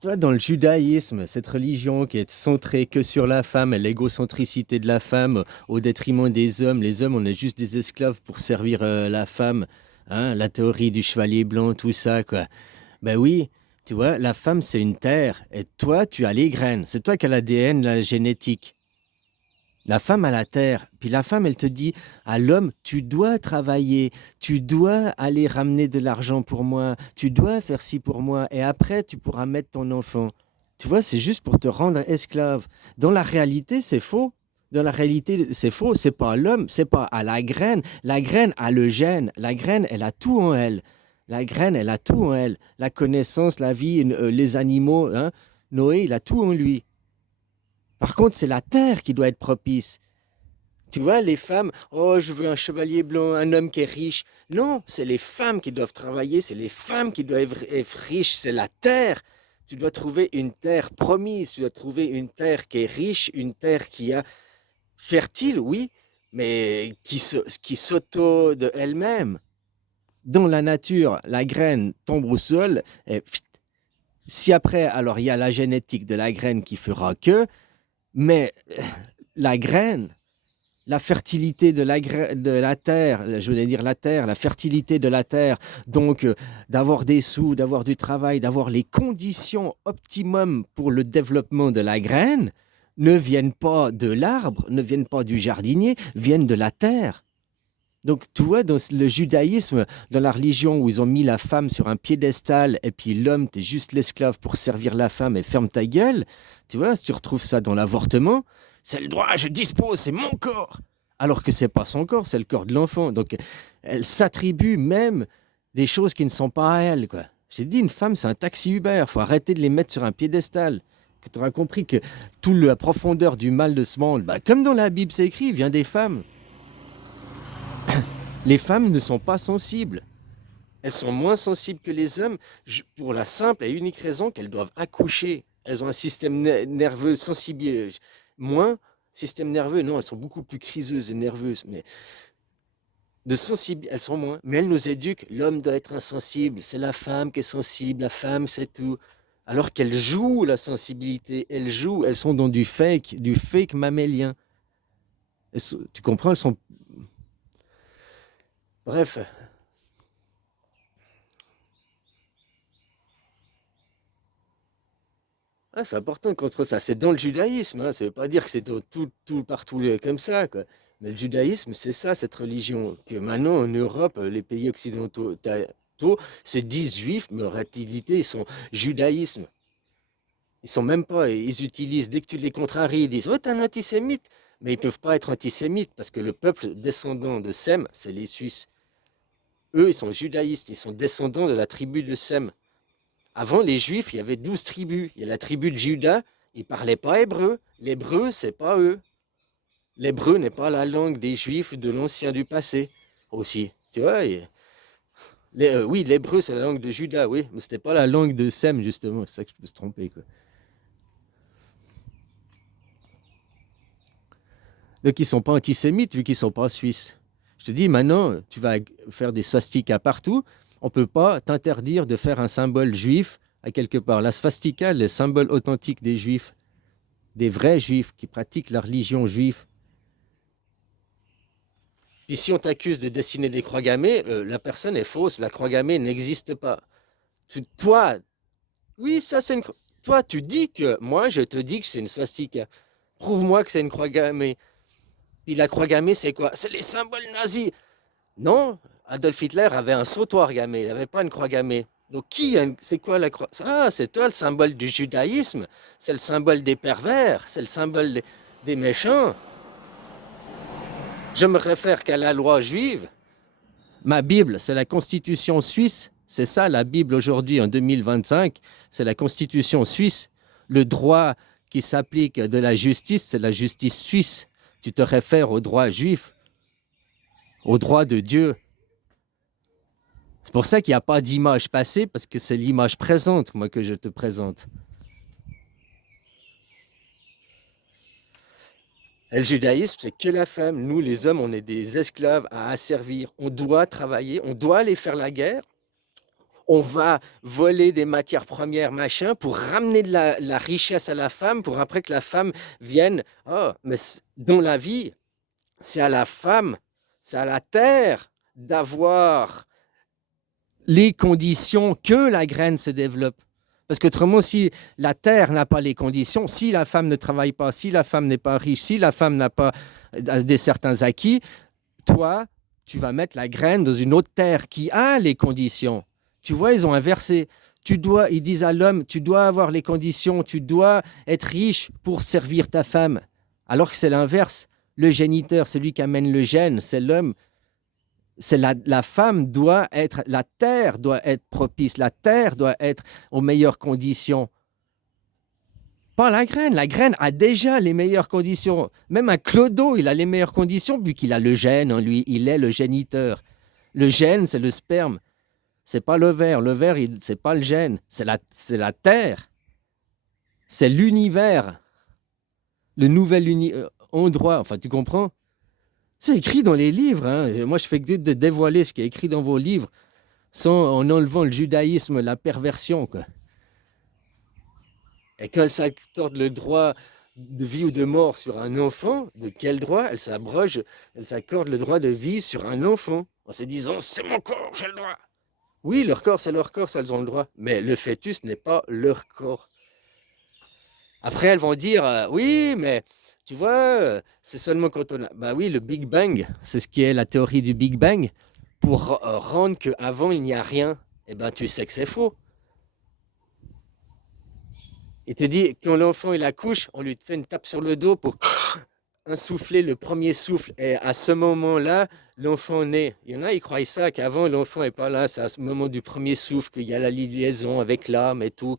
Toi, dans le judaïsme, cette religion qui est centrée que sur la femme et l'égocentricité de la femme au détriment des hommes, les hommes, on est juste des esclaves pour servir la femme, hein, la théorie du chevalier blanc, tout ça, quoi. Ben oui, tu vois, la femme, c'est une terre, et toi, tu as les graines, c'est toi qui as l'ADN, la génétique. La femme a la terre, puis la femme, elle te dit à l'homme, tu dois travailler, tu dois aller ramener de l'argent pour moi, tu dois faire ci pour moi, et après, tu pourras mettre ton enfant. Tu vois, c'est juste pour te rendre esclave. Dans la réalité, c'est faux. Dans la réalité, c'est faux. C'est pas à l'homme, c'est pas à la graine. La graine a le gène. La graine, elle a tout en elle. La graine, elle a tout en elle. La connaissance, la vie, les animaux, hein. Noé, il a tout en lui. Par contre, c'est la terre qui doit être propice. Tu vois, les femmes, oh, je veux un chevalier blanc, un homme qui est riche. Non, c'est les femmes qui doivent travailler, c'est les femmes qui doivent être riches, c'est la terre. Tu dois trouver une terre promise, tu dois trouver une terre qui est riche, une terre qui est fertile, oui, mais qui s'auto de elle-même. Dans la nature, la graine tombe au sol, et si après, alors il y a la génétique de la graine qui fera que, mais la graine, la fertilité de la terre, je voulais dire la terre, la fertilité de la terre, donc d'avoir des sous, d'avoir du travail, d'avoir les conditions optimum pour le développement de la graine, ne viennent pas de l'arbre, ne viennent pas du jardinier, viennent de la terre. Donc, tu vois, dans le judaïsme, dans la religion où ils ont mis la femme sur un piédestal et puis l'homme, t'es juste l'esclave pour servir la femme et ferme ta gueule, tu vois, si tu retrouves ça dans l'avortement, c'est le droit, je dispose, c'est mon corps. Alors que c'est pas son corps, c'est le corps de l'enfant. Donc, elle s'attribue même des choses qui ne sont pas à elle, quoi. J'ai dit, une femme, c'est un taxi Uber, faut arrêter de les mettre sur un piédestal. Que tu auras compris que toute la profondeur du mal de ce monde, bah, comme dans la Bible c'est écrit, vient des femmes. Les femmes ne sont pas sensibles. Elles sont moins sensibles que les hommes pour la simple et unique raison qu'elles doivent accoucher. Elles ont un système nerveux sensible. Moins, système nerveux, non, elles sont beaucoup plus criseuses et nerveuses. Mais de sensibles, elles sont moins. Mais elles nous éduquent. L'homme doit être insensible. C'est la femme qui est sensible. La femme, c'est tout. Alors qu'elles jouent la sensibilité. Elles jouent. Elles sont dans du fake mammélien. Tu comprends? Elles sont. Bref. Ah, c'est important contre ça. C'est dans le judaïsme, hein. Ça ne veut pas dire que c'est tout partout comme ça, quoi. Mais le judaïsme, c'est ça, cette religion. Que maintenant, en Europe, les pays occidentaux se disent juifs, mais en réalité, ils sont judaïsme. Ils sont même pas, ils utilisent, dès que tu les contraries, ils disent, oh, t'es un antisémite. Mais ils ne peuvent pas être antisémites parce que le peuple descendant de Sem, c'est les Suisses. Eux, ils sont judaïstes, ils sont descendants de la tribu de Sem. Avant, les Juifs, il y avait 12 tribus. Il y a la tribu de Juda, ils ne parlaient pas hébreu. L'hébreu, c'est pas eux. L'hébreu n'est pas la langue des Juifs de l'ancien du passé aussi. Tu vois, oui, l'hébreu, c'est la langue de Juda, oui, mais c'était pas la langue de Sem, justement. C'est ça que je peux se tromper, quoi. Donc, ils sont pas antisémites vu qu'ils sont pas suisses. Je te dis, maintenant, tu vas faire des swastikas partout. On peut pas t'interdire de faire un symbole juif à quelque part. La swastika, le symbole authentique des juifs, des vrais juifs qui pratiquent la religion juive. Et si on t'accuse de dessiner des croix gammées, la personne est fausse, la croix gammée n'existe pas. Toi, oui, ça c'est une toi tu dis que, moi je te dis que c'est une swastika. Prouve-moi que c'est une croix gammée. Puis la croix gammée c'est quoi? C'est les symboles nazis. Non, Adolf Hitler avait un sautoir gammé, il n'avait pas une croix gammée. Donc c'est quoi la croix? Ah, c'est toi le symbole du judaïsme, c'est le symbole des pervers, c'est le symbole des méchants. Je me réfère qu'à la loi juive. Ma Bible, c'est la Constitution suisse. C'est ça la Bible aujourd'hui en 2025. C'est la Constitution suisse. Le droit qui s'applique de la justice, c'est la justice suisse. Tu te réfères au droit juif, au droit de Dieu. C'est pour ça qu'il n'y a pas d'image passée, parce que c'est l'image présente, moi, que je te présente. Et le judaïsme, c'est que la femme. Nous, les hommes, on est des esclaves à asservir. On doit travailler, on doit aller faire la guerre. On va voler des matières premières, machin, pour ramener de la richesse à la femme, pour après que la femme vienne. Oh, mais dans la vie, c'est à la femme, c'est à la terre d'avoir les conditions que la graine se développe. Parce qu'autrement, si la terre n'a pas les conditions, si la femme ne travaille pas, si la femme n'est pas riche, si la femme n'a pas des certains acquis, toi, tu vas mettre la graine dans une autre terre qui a les conditions. Tu vois, ils ont inversé. Ils disent à l'homme, tu dois avoir les conditions, tu dois être riche pour servir ta femme. Alors que c'est l'inverse. Le géniteur, celui qui amène le gène, c'est l'homme. C'est la femme doit être, la terre doit être propice, la terre doit être aux meilleures conditions. Pas la graine. La graine a déjà les meilleures conditions. Même un clodo, il a les meilleures conditions vu qu'il a le gène en lui. Il est le géniteur. Le gène, c'est le sperme. C'est pas l'ovaire. L'ovaire, c'est pas le gène. C'est la terre. C'est l'univers. Le nouvel endroit. Enfin, tu comprends? C'est écrit dans les livres. Hein. Moi, je fais que de dévoiler ce qui est écrit dans vos livres en enlevant le judaïsme, la perversion, quoi. Et quand elle s'accorde le droit de vie ou de mort sur un enfant, de quel droit elle s'accorde le droit de vie sur un enfant en se disant c'est mon corps, j'ai le droit. Oui, leur corps, c'est leur corps, ça, elles ont le droit. Mais le fœtus n'est pas leur corps. Après, elles vont dire oui, mais tu vois, c'est seulement quand on a. Bah oui, le Big Bang, c'est ce qui est la théorie du Big Bang, pour rendre qu'avant il n'y a rien. Eh ben, tu sais que c'est faux. Il te dit, quand l'enfant il accouche, on lui fait une tape sur le dos pour insouffler le premier souffle. Et à ce moment-là, l'enfant naît. Il y en a, ils croient ça, qu'avant l'enfant n'est pas là. C'est à ce moment du premier souffle qu'il y a la liaison avec l'âme et tout.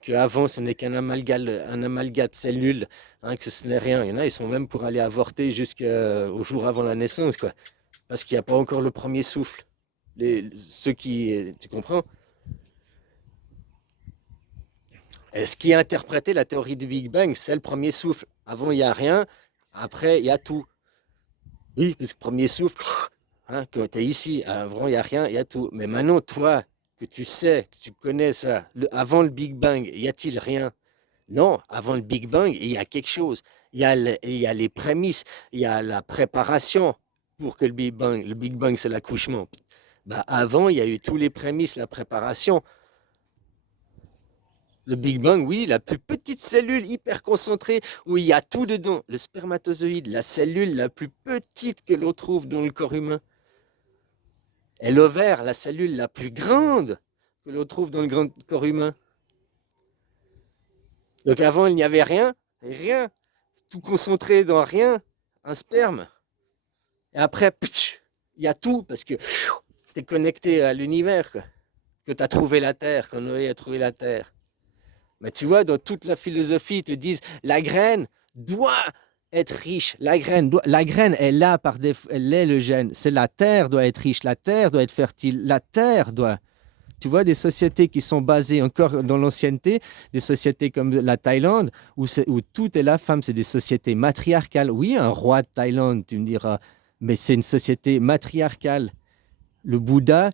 Qu'avant, ce n'est qu'un amalgame de cellules, hein, que ce n'est rien. Il y en a, ils sont même pour aller avorter jusqu'au jour avant la naissance, quoi. Parce qu'il n'y a pas encore le premier souffle. Ceux qui. Tu comprends? Et ce qui a interprété la théorie du Big Bang, c'est le premier souffle. Avant, il n'y a rien. Après, il y a tout. Oui, parce que premier souffle, hein, quand tu es ici, avant, il n'y a rien, il y a tout. Mais maintenant, toi, que tu sais, que tu connais ça, avant le Big Bang, y a-t-il rien? Non, avant le Big Bang, il y a quelque chose. Il y a les prémices, il y a la préparation pour que le Big Bang, c'est l'accouchement. Bah, avant, il y a eu tous les prémices, la préparation. Le Big Bang, oui, la plus petite cellule hyper concentrée où il y a tout dedans. Le spermatozoïde, la cellule la plus petite que l'on trouve dans le corps humain. Et l'ovaire, la cellule la plus grande que l'on trouve dans le grand corps humain. Donc avant, il n'y avait rien, rien, tout concentré dans rien, un sperme. Et après, il y a tout parce que tu es connecté à l'univers, quoi. Que tu as trouvé la Terre, quand Noé a trouvé la Terre. Mais tu vois, dans toute la philosophie, ils te disent la graine doit être riche. La graine est là par défaut, elle est le gène. C'est la terre doit être riche, la terre doit être fertile, la terre doit. Tu vois, des sociétés qui sont basées encore dans l'ancienneté, des sociétés comme la Thaïlande, où tout est la femme, c'est des sociétés matriarcales. Oui, un roi de Thaïlande, tu me diras, mais c'est une société matriarcale. Le Bouddha,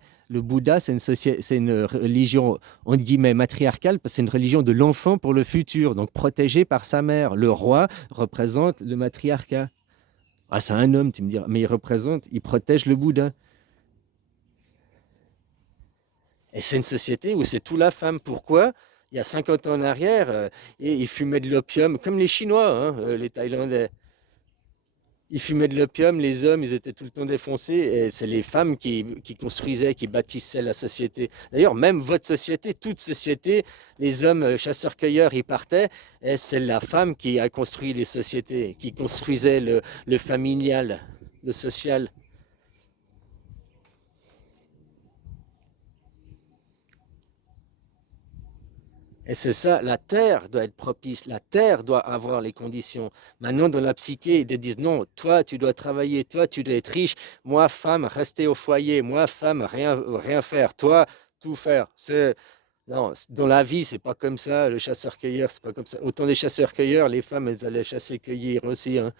c'est une religion, entre guillemets, matriarcale, parce que c'est une religion de l'enfant pour le futur, donc protégé par sa mère. Le roi représente le matriarcat. Ah, c'est un homme, tu me diras, mais il protège le Bouddha. Et c'est une société où c'est tout la femme. Pourquoi? Il y a 50 ans en arrière, ils fumaient de l'opium, comme les Chinois, hein, les Thaïlandais. Ils fumaient de l'opium, les hommes, ils étaient tout le temps défoncés, et c'est les femmes qui construisaient, qui bâtissaient la société. D'ailleurs, même votre société, toute société, les hommes chasseurs-cueilleurs, ils partaient, et c'est la femme qui a construit les sociétés, qui construisait le familial, le social. Et c'est ça, la terre doit être propice, la terre doit avoir les conditions. Maintenant, dans la psyché, ils te disent non, toi, tu dois travailler, toi, tu dois être riche, moi, femme, rester au foyer, moi, femme, rien faire, toi, tout faire. Non, dans la vie, c'est pas comme ça, le chasseur-cueilleur, c'est pas comme ça. Autant des chasseurs-cueilleurs, les femmes, elles allaient chasser-cueillir aussi, hein.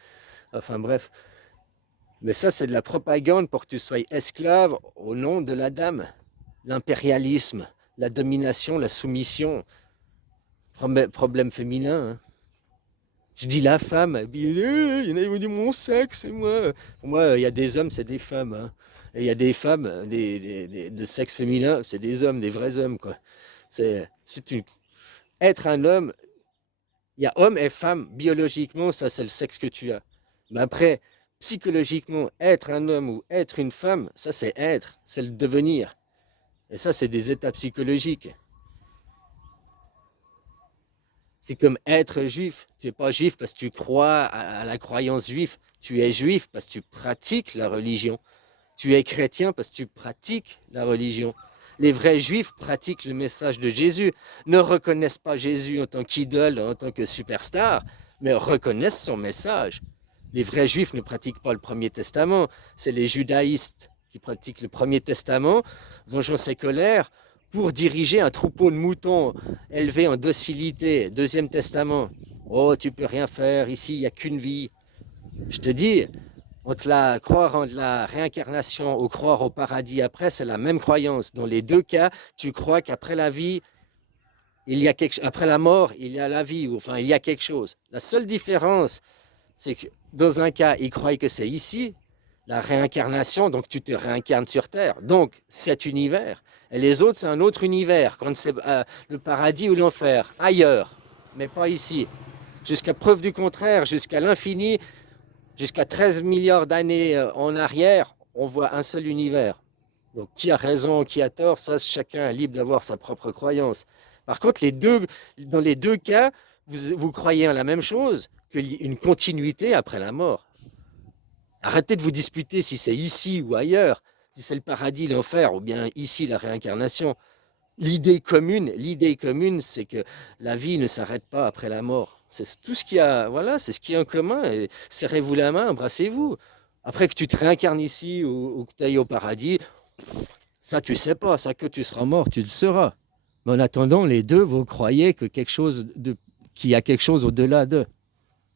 Enfin, bref. Mais ça, c'est de la propagande pour que tu sois esclave au nom de la dame. L'impérialisme. la domination, la soumission, problème féminin, hein. Je dis la femme, et puis, il y en a qui vont dire mon sexe, et moi. Pour moi, il y a des hommes, c'est des femmes, hein. Et il y a des femmes, de sexe féminin, c'est des hommes, des vrais hommes, quoi. C'est être un homme, il y a homme et femme, biologiquement, ça c'est le sexe que tu as. Mais après, psychologiquement, être un homme ou être une femme, ça c'est être, c'est le devenir. Et ça, c'est des états psychologiques. C'est comme être juif. Tu n'es pas juif parce que tu crois à la croyance juive. Tu es juif parce que tu pratiques la religion. Tu es chrétien parce que tu pratiques la religion. Les vrais juifs pratiquent le message de Jésus, ne reconnaissent pas Jésus en tant qu'idole, en tant que superstar, mais reconnaissent son message. Les vrais juifs ne pratiquent pas le Premier Testament, c'est les judaïstes qui pratiquent le Premier Testament, vengeance et colère, pour diriger un troupeau de moutons élevés en docilité. Deuxième Testament, oh, tu peux rien faire, ici, il n'y a qu'une vie. Je te dis, croire en la réincarnation ou croire au paradis après, c'est la même croyance. Dans les deux cas, tu crois qu'après la vie, après la mort, il y a la vie, ou enfin, il y a quelque chose. La seule différence, c'est que dans un cas, ils croient que c'est ici, la réincarnation, donc tu te réincarnes sur Terre, donc cet univers. Et les autres, c'est un autre univers, quand c'est le paradis ou l'enfer, ailleurs, mais pas ici. Jusqu'à preuve du contraire, jusqu'à l'infini, jusqu'à 13 milliards d'années en arrière, on voit un seul univers. Donc qui a raison, qui a tort, ça chacun est libre d'avoir sa propre croyance. Par contre, dans les deux cas, vous croyez en la même chose, qu'il y ait une continuité après la mort. Arrêtez de vous disputer si c'est ici ou ailleurs, si c'est le paradis, l'enfer, ou bien ici la réincarnation. L'idée commune, c'est que la vie ne s'arrête pas après la mort. C'est tout ce qu'il y a, voilà, c'est ce qui est en commun. Et serrez-vous la main, embrassez-vous. Après que tu te réincarnes ici ou que tu ailles au paradis, ça tu sais pas, ça que tu seras mort, tu le sauras. Mais en attendant, les deux, vous croyez que qu'il y a quelque chose au-delà d'eux.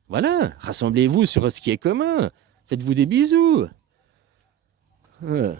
Voilà, rassemblez-vous sur ce qui est commun. Faites-vous des bisous. Ouais.